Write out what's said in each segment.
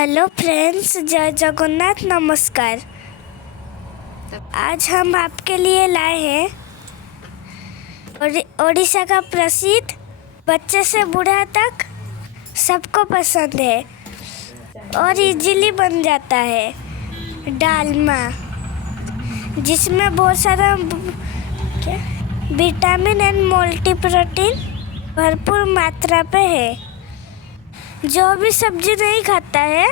Hello friends, जय जगन्नाथ, नमस्कार। आज हम आपके लिए लाए हैं ओडिशा का प्रसिद्ध, बच्चे से बूढ़ा तक सबको पसंद है और इजीली बन जाता है डालमा, जिसमें बहुत सारा विटामिन एंड मल्टी प्रोटीन भरपूर मात्रा पे है। जो भी सब्जी नहीं खाता है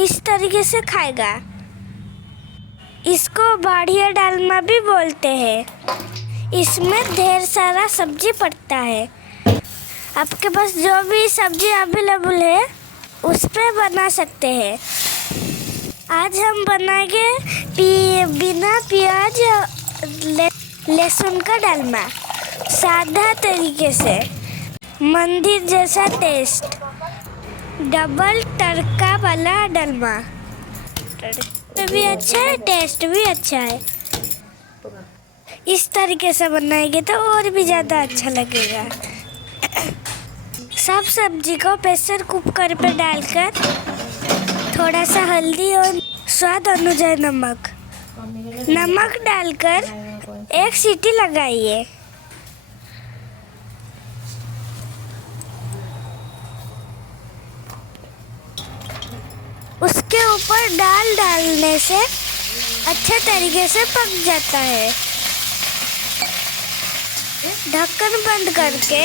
इस तरीके से खाएगा। इसको बाढ़िया डालमा भी बोलते हैं। इसमें ढेर सारा सब्जी पड़ता है। आपके पास जो भी सब्जी अवेलेबल है उस पे बना सकते हैं। आज हम बनाएंगे बिना प्याज लहसुन का डालमा, सादा तरीके से, मंदिर जैसा टेस्ट, डबल तड़का वाला डालमा। भी अच्छा है, टेस्ट भी अच्छा है। इस तरीके से बनाएंगे तो और भी ज़्यादा अच्छा लगेगा। सब सब्जी को प्रेशर कुकर पे डालकर थोड़ा सा हल्दी और स्वाद अनुसार नमक डालकर एक सीटी लगाइए। उसके ऊपर दाल डालने से अच्छे तरीके से पक जाता है। ढक्कन बंद करके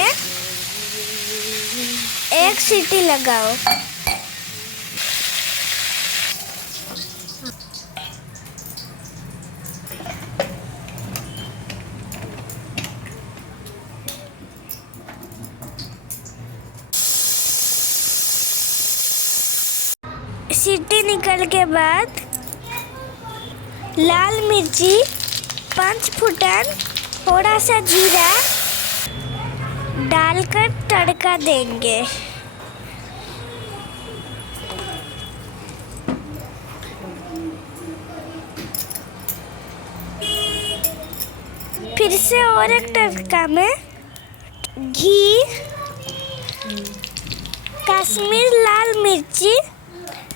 एक सीटी लगाओ। सीटी निकल के बाद लाल मिर्ची, 5 फुटन, थोड़ा सा जीरा डालकर तड़का देंगे। फिर से और एक तड़का में घी, कश्मीर लाल मिर्ची,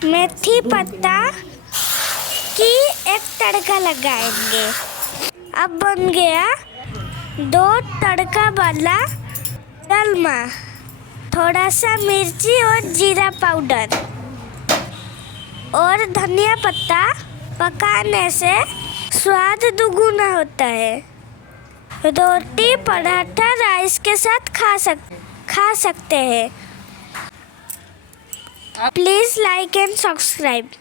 मेथी पत्ता की एक तड़का लगाएंगे। अब बन गया 2 तड़का वाला डालमा। थोड़ा सा मिर्ची और जीरा पाउडर और धनिया पत्ता पकाने से स्वाद दुगुना होता है। रोटी, पराठा, राइस के साथ खा सकते हैं। Please like and subscribe.